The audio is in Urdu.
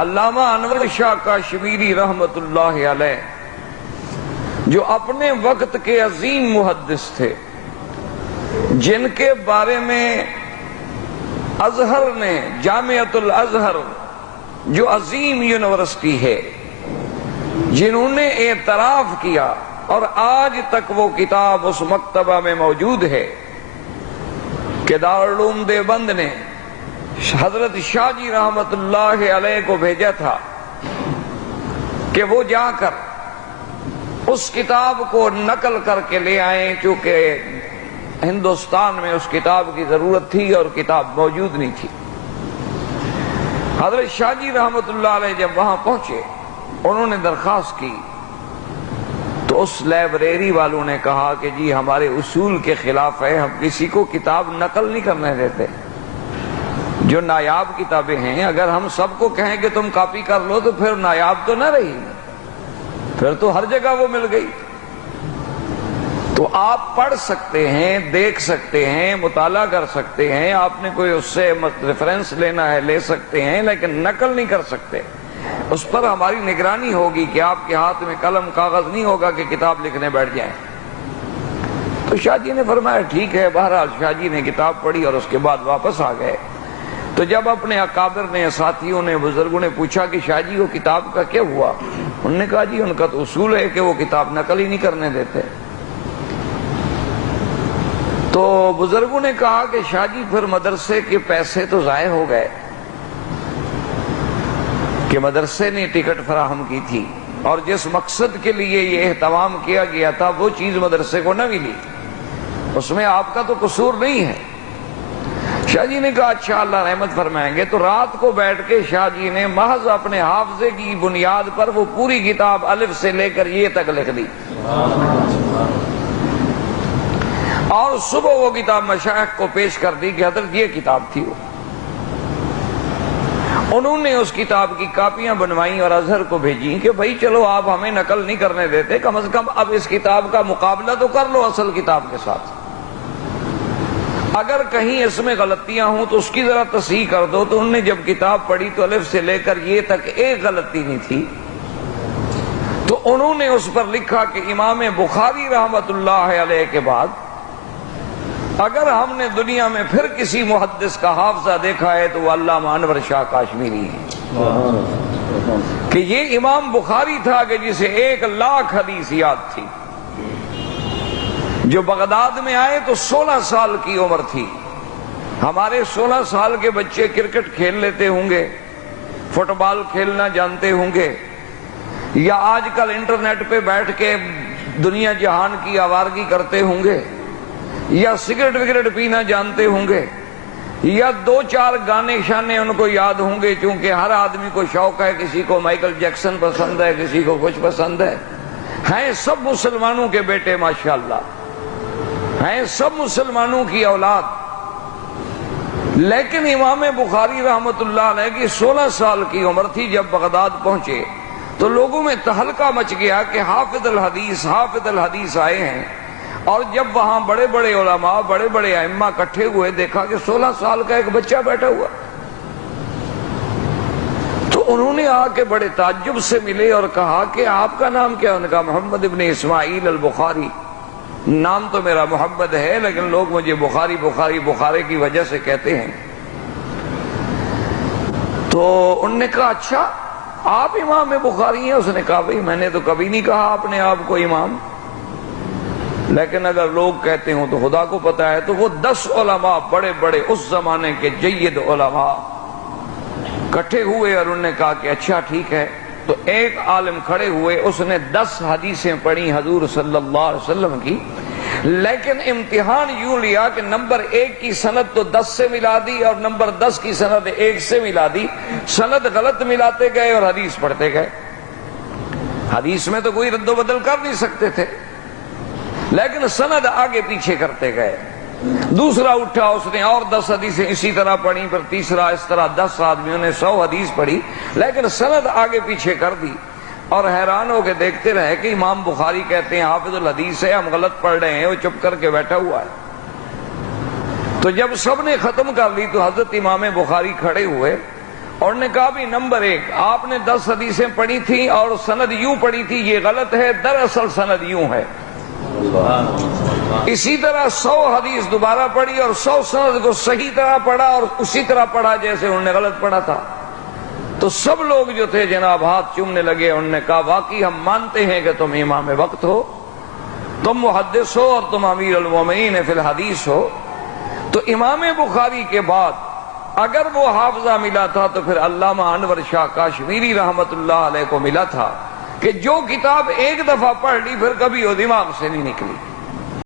علامہ انور شاہ کاشمیری رحمت اللہ علیہ جو اپنے وقت کے عظیم محدث تھے، جن کے بارے میں ازہر نے، جامعۃ الازہر جو عظیم یونیورسٹی ہے، جنہوں نے اعتراف کیا اور آج تک وہ کتاب اس مکتبہ میں موجود ہے کہ دارالعلوم دیوبند نے حضرت شاہ جی رحمت اللہ علیہ کو بھیجا تھا کہ وہ جا کر اس کتاب کو نقل کر کے لے آئیں، چونکہ ہندوستان میں اس کتاب کی ضرورت تھی اور کتاب موجود نہیں تھی۔ حضرت شاہ جی رحمت اللہ علیہ جب وہاں پہنچے، انہوں نے درخواست کی تو اس لائبریری والوں نے کہا کہ جی ہمارے اصول کے خلاف ہے، ہم کسی کو کتاب نقل نہیں کرنے دیتے۔ جو نایاب کتابیں ہیں، اگر ہم سب کو کہیں کہ تم کاپی کر لو تو پھر نایاب تو نہ رہی، پھر تو ہر جگہ وہ مل گئی۔ تو آپ پڑھ سکتے ہیں، دیکھ سکتے ہیں، مطالعہ کر سکتے ہیں، آپ نے کوئی اس سے ریفرنس لینا ہے لے سکتے ہیں، لیکن نقل نہیں کر سکتے۔ اس پر ہماری نگرانی ہوگی کہ آپ کے ہاتھ میں قلم کاغذ نہیں ہوگا کہ کتاب لکھنے بیٹھ جائیں۔ تو شاہ جی نے فرمایا ٹھیک ہے۔ بہرحال شاہ جی نے کتاب پڑھی اور اس کے بعد واپس آ گئے۔ تو جب اپنے اکابر نے، ساتھیوں نے، بزرگوں نے پوچھا کہ شاہ جی وہ کتاب کا کیا ہوا، انہوں نے کہا جی ان کا تو اصول ہے کہ وہ کتاب نقل ہی نہیں کرنے دیتے۔ تو بزرگوں نے کہا کہ شاہ جی پھر مدرسے کے پیسے تو ضائع ہو گئے کہ مدرسے نے ٹکٹ فراہم کی تھی، اور جس مقصد کے لیے یہ اہتمام کیا گیا تھا وہ چیز مدرسے کو نہ ملی، اس میں آپ کا تو قصور نہیں ہے۔ شاہ جی نے کہا اچھا اللہ رحمت فرمائیں گے۔ تو رات کو بیٹھ کے شاہ جی نے محض اپنے حافظے کی بنیاد پر وہ پوری کتاب الف سے لے کر یہ تک لکھ دی، اور صبح وہ کتاب مشائخ کو پیش کر دی کہ حضرت یہ کتاب تھی۔ وہ انہوں نے اس کتاب کی کاپیاں بنوائیں اور ازہر کو بھیجیں کہ بھائی چلو آپ ہمیں نقل نہیں کرنے دیتے، کم از کم اب اس کتاب کا مقابلہ تو کر لو اصل کتاب کے ساتھ، اگر کہیں اس میں غلطیاں ہوں تو اس کی ذرا تصحیح کر دو۔ تو انہوں نے جب کتاب پڑھی تو الف سے لے کر یہ تک ایک غلطی نہیں تھی۔ تو انہوں نے اس پر لکھا کہ امام بخاری رحمت اللہ علیہ کے بعد اگر ہم نے دنیا میں پھر کسی محدث کا حافظہ دیکھا ہے تو وہ علامہ انور شاہ کاشمیری ہے، کہ یہ امام بخاری تھا کہ جسے 1,00,000 حدیث یاد تھی، جو بغداد میں آئے تو 16 سال کی عمر تھی۔ ہمارے 16 سال کے بچے کرکٹ کھیل لیتے ہوں گے، فٹ بال کھیلنا جانتے ہوں گے، یا آج کل انٹرنیٹ پہ بیٹھ کے دنیا جہان کی آوارگی کرتے ہوں گے، یا سگریٹ وگریٹ پینا جانتے ہوں گے، یا 2-4 گانے شانے ان کو یاد ہوں گے، چونکہ ہر آدمی کو شوق ہے، کسی کو مائیکل جیکسن پسند ہے، کسی کو کچھ پسند ہے۔ ہیں سب مسلمانوں کے بیٹے ماشاءاللہ، ہیں سب مسلمانوں کی اولاد، لیکن امام بخاری رحمت اللہ علیہ کی 16 سال کی عمر تھی جب بغداد پہنچے تو لوگوں میں تہلکہ مچ گیا کہ حافظ الحدیث آئے ہیں، اور جب وہاں بڑے بڑے علماء، بڑے بڑے ائمہ اکٹھے ہوئے، دیکھا کہ 16 سال کا ایک بچہ بیٹھا ہوا۔ تو انہوں نے آ کے بڑے تعجب سے ملے اور کہا کہ آپ کا نام کیا؟ انہوں نے کہا محمد ابن اسماعیل البخاری۔ نام تو میرا محمد ہے لیکن لوگ مجھے بخاری کی وجہ سے کہتے ہیں۔ تو انہوں نے کہا اچھا آپ امام بخاری ہیں؟ اس نے کہا بھئی میں نے تو کبھی نہیں کہا اپنے آپ کو امام، لیکن اگر لوگ کہتے ہوں تو خدا کو پتا ہے۔ تو وہ 10 علماء، بڑے بڑے اس زمانے کے جید علماء کٹھے ہوئے اور انہوں نے کہا کہ اچھا ٹھیک ہے۔ تو ایک عالم کھڑے ہوئے، اس نے 10 حدیثیں پڑھی حضور صلی اللہ علیہ وسلم کی، لیکن امتحان یوں لیا کہ نمبر 1 کی سند تو 10 سے ملا دی اور نمبر 10 کی سند 1 سے ملا دی، سند غلط ملاتے گئے اور حدیث پڑھتے گئے۔ حدیث میں تو کوئی رد و بدل کر نہیں سکتے تھے، لیکن سند آگے پیچھے کرتے گئے۔ دوسرا اٹھا، اس نے اور 10 حدیثیں اسی طرح پڑھی، پھر تیسرا، اس طرح 10 آدمیوں نے 100 حدیث پڑھی، لیکن سند آگے پیچھے کر دی، اور حیران ہو کے دیکھتے رہے کہ امام بخاری کہتے ہیں حافظ الحدیث ہے، ہم غلط پڑھ رہے ہیں، وہ چپ کر کے بیٹھا ہوا ہے۔ تو جب سب نے ختم کر لی تو حضرت امام بخاری کھڑے ہوئے، اور نے کہا بھی نمبر 1 آپ نے 10 حدیثیں پڑھی تھیں اور سند یوں پڑھی تھی، یہ غلط ہے، دراصل سند یوں ہے۔ اسی طرح 100 حدیث دوبارہ پڑھی اور 100 سند کو صحیح طرح پڑھا اور اسی طرح پڑھا جیسے انہوں نے غلط پڑھا تھا۔ تو سب لوگ جو تھے جناب ہاتھ چومنے لگے، انہوں نے کہا واقعی ہم مانتے ہیں کہ تم امام وقت ہو، تم محدث ہو اور تم امیر المومنین فی الحدیث ہو۔ تو امام بخاری کے بعد اگر وہ حافظہ ملا تھا تو پھر علامہ انور شاہ کاشمیری رحمت اللہ علیہ کو ملا تھا کہ جو کتاب ایک دفعہ پڑھ لی پھر کبھی وہ دماغ سے نہیں نکلی۔